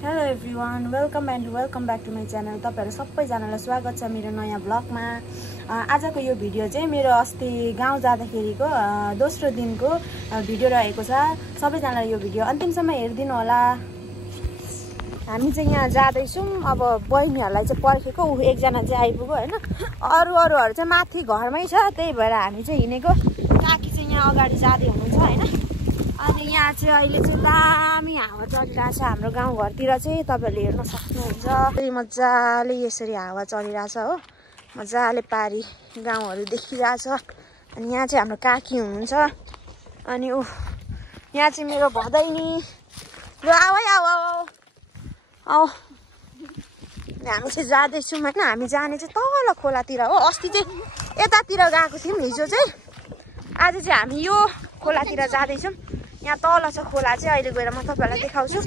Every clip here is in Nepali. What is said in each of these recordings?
Hello everyone, welcome back to my channel. तपाईहरु सबैजनालाई स्वागत छ मेरो नयाँ ब्लगमा। आजको यो भिडियो चाहिँ मेरो अस्ति गाउँ जाँदाखेरिको दोस्रो दिनको भिडियो रहेको छ। सबैजनाले यो भिडियो अन्तिमसम्म हेरिदिनु होला। हामी चाहिँ यहाँ जाँदैछौँ। अब बहिनीहरूलाई चाहिँ पर्खेको, एकजना चाहिँ आइपुग्यो हैन, अरूहरू चाहिँ माथि घरमै छ। त्यही भएर हामी चाहिँ हिँडेको। काकी चाहिँ यहाँ अगाडि जाँदै हुनुहुन्छ हैन। अनि यहाँ चाहिँ अहिले चाहिँ दामी हावा चलिरहेछ हाम्रो गाउँघरतिर चाहिँ, तपाईँहरूले हेर्न सक्नुहुन्छ। मजाले यसरी हावा चलिरहेछ हो, मजाले पारी गाउँहरू देखिरहेछ। अनि यहाँ चाहिँ हाम्रो काकी हुनुहुन्छ। अनि यहाँ चाहिँ मेरो भदैनी। ल आऊ हामी चाहिँ जाँदैछौँ होइन। हामी जाने चाहिँ तल खोलातिर हो। अस्ति चाहिँ यतातिर गएको थियौँ हिजो चाहिँ। आज चाहिँ हामी यो खोलातिर जाँदैछौँ। यहाँ तल छ खोला चाहिँ, अहिले गएर म तपाईँहरूलाई देखाउँछु।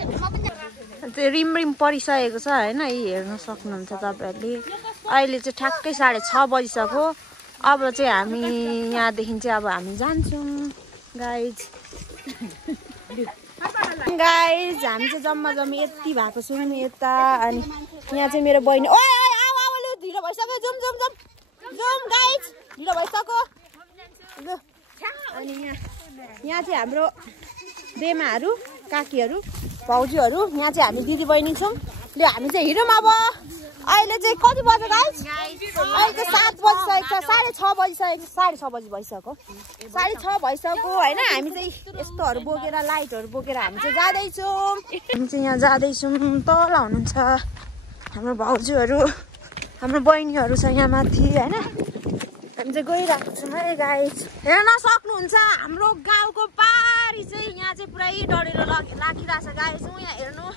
त्यो रिमरिम परिसकेको छ होइन, यी हेर्न सक्नुहुन्छ तपाईँहरूले। अहिले चाहिँ ठ्याक्कै 6:30 बजिसक्यो। अब चाहिँ हामी यहाँदेखि चाहिँ अब हामी जान्छौँ गाइज। हामी चाहिँ जम्मा यति भएको छौँ यता। अनि यहाँ चाहिँ मेरो बहिनी, ओ ढिलो भइसक्यो, जुम गाइज, ढिलो भइसक्यो। अनि यहाँ चाहिँ हाम्रो बेमाहरू, काकीहरू, भाउजूहरू, यहाँ चाहिँ हामी दिदी बहिनी छौँ। ल हामी चाहिँ हिँडौँ अब। अहिले चाहिँ कति बज्यो गाइज? अहिले चाहिँ 7 बजिसकेको छ, 6:30 बजिसकेको, 6:30 बजी भइसक्यो, 6:30 भइसक्यो होइन। हामी चाहिँ यस्तोहरू बोकेर, लाइटहरू बोकेर हामी चाहिँ जाँदैछौँ। हामी चाहिँ यहाँ जाँदैछौँ। तल हुनुहुन्छ हाम्रो भाउजूहरू, हाम्रो बहिनीहरू छ यहाँ माथि होइन। हामी चाहिँ गइरहेको छौँ है गाइज। हेर्न सक्नुहुन्छ हाम्रो गाउँको पारी चाहिँ यहाँ चाहिँ पुरै डढेर लागिरहेछ गाइज। यहाँ हेर्नु।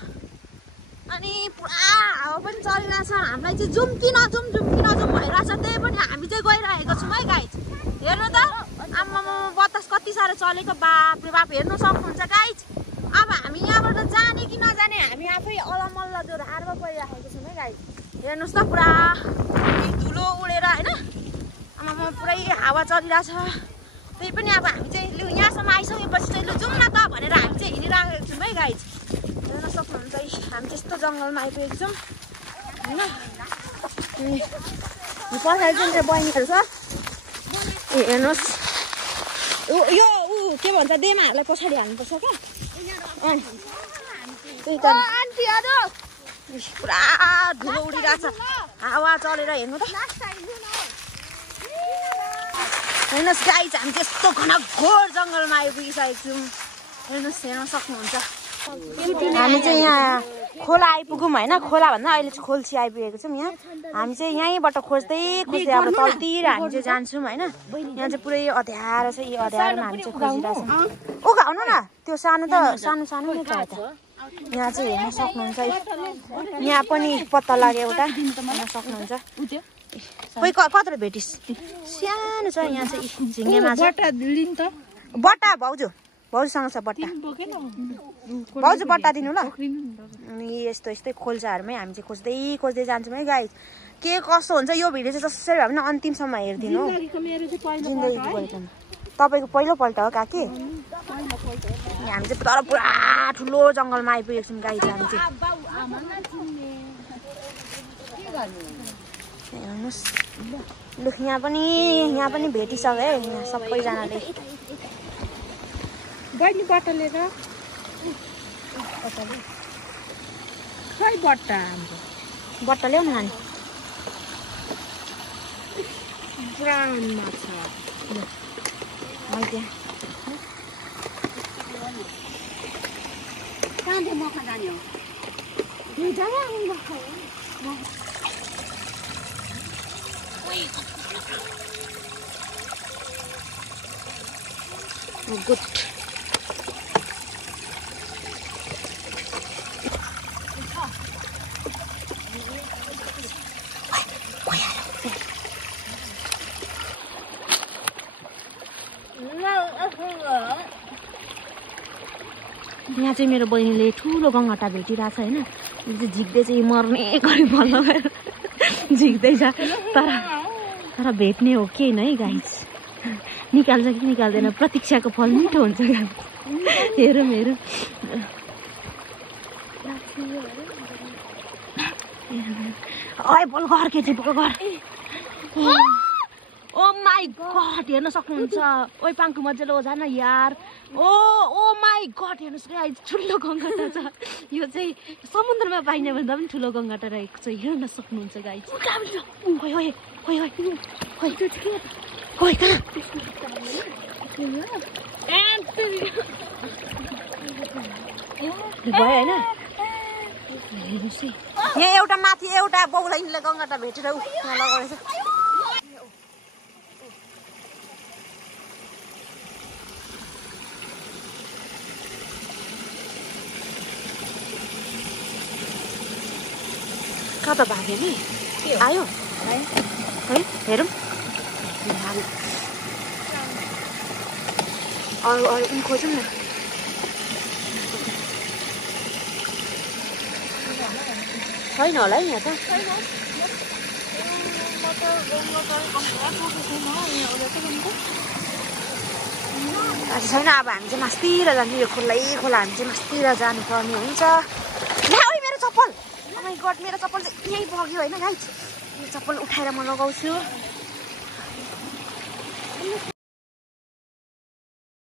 अनि पुरा हावा पनि चलिरहेछ। हामीलाई चाहिँ जुम कि नजुम भइरहेछ। त्यही पनि हामी चाहिँ गइरहेको छौँ है गाइज। हेर्नु त, आम्मामा बतास कति साह्रो चलेको, बाप रे बाप, हेर्नु सक्नुहुन्छ गाइज। अब हामी यहाँबाट जाने कि नजाने हामी आफै अलमल्ल जो हारमा परिराखेको छौँ है गाइज। हेर्नुहोस् त, पुरा धुलो उडेर होइन। आमामा पुरै हावा चलिरहेछ। त्यही पनि अब हामी चाहिँ लु यहाँसम्म आइसकेपछि चाहिँ लु जाउँ न त भनेर हामी चाहिँ हिँडिरहेको छौँ है गाइज। हेर्न सक्नुहुन्छ हामी त्यस्तो जङ्गलमा आइपुगेको छौँ होइन। पछाडि चाहिँ बहिनीहरू छ। ए हेर्नुहोस्, यो के भन्छ, देमाहरूलाई पछाडि हाल्नुपर्छ क्या। त्यही त पुरा धुलो उडिरहेछ, हावा चलेर। हेर्नु त हेर्नुहोस् गाइज, हामी त्यस्तो घनघोर जङ्गलमा आइपुगिसकेको छौँ। हेर्नुहोस्, हेर्न सक्नुहुन्छ। हामी चाहिँ यहाँ खोला आइपुग्यौँ होइन। खोला भन्दा अहिले चाहिँ खोल्सी आइपुगेको छौँ यहाँ। हामी चाहिँ यहीँबाट खोज्दै अब तलतिर हामी चाहिँ जान्छौँ होइन। यहाँ चाहिँ पुरै अँध्यारो छ। यी अँध्यारोमा हामी चाहिँ खोजिरहेछौँ। आउनु न, त्यो सानो नै छ त। यहाँ चाहिँ हेर्न सक्नुहुन्छ। यहाँ पनि पत्ता लाग्यो एउटा, हेर्न सक्नुहुन्छ। खोइ कत्रो भेटिस, सानो छ। यहाँ चाहिँ झिङ्गे माछा, बट्टा भाउजूसँग छ बट्टा। भाउजू बट्टा दिनु ल। अनि यस्तै खोल्साहरूमै हामी चाहिँ खोज्दै जान्छौँ है गाइज। के कस्तो हुन्छ यो भिडियो चाहिँ जसरी भए पनि अन्तिमसम्म हेरिदिनु हो। तपाईँको पहिलोपल्ट हो काकी? हामी चाहिँ तर पुरा ठुलो जङ्गलमा आइपुगेको छौँ गाइज। हामी चाहिँ हेर्नुहोस्, लु यहाँ पनि भेटिसक्यो है यहाँ सबैजनाले। बहिनी बट्टा लिएर खै बट्टा ल्याउ न नानी। पुरानो माछा कहाँ मखा जाने हो? गुड। यहाँ चाहिँ मेरो बहिनीले ठुलो गङ्गटा भेटिरहेछ होइन। उसले चाहिँ झिक्दै चाहिँ मर्ने गरी बल्ल गएर झिक्दैछ। तर भेट्ने हो केही नै गाइज। निकाल्छ कि निकाल्दैन, प्रतीक्षाको फल मिठो हुन्छ। हेरौँ ओए बोल गर केटी बोल गर ओ माई गड हेर्न सक्नुहुन्छ ओइ पाङ्कु मजाले हो जान यार ओ माई गड हेर्नुहोस् गाइज ठुलो गङ्गाटा छ यो चाहिँ समुद्रमा पाइने भन्दा पनि ठुलो गङ्गाटा रहेको छ हेर्न सक्नुहुन्छ गाइज ओइ ओइ ओइ ओइ ओइ ओइ कहाँ भयो होइन यहाँ एउटा माथि एउटा बौलाइनले गङ्गाटा भेटेर यहाँ लगाएछ कहाँ त भाग्यो नि आयो है हेरौँ अरू अरू पनि खोजौँ न छैन होला है यहाँ त आज छैन अब हामी चाहिँ मास्तिर जान्छ यो खोलै खोला हामी चाहिँ मास्तिर जानुपर्ने हुन्छ मेरो चप्पल गड मेरो चप्पल चाहिँ यहीँ बग्यो होइन गाइज यो चप्पल उठाएर म लगाउँछु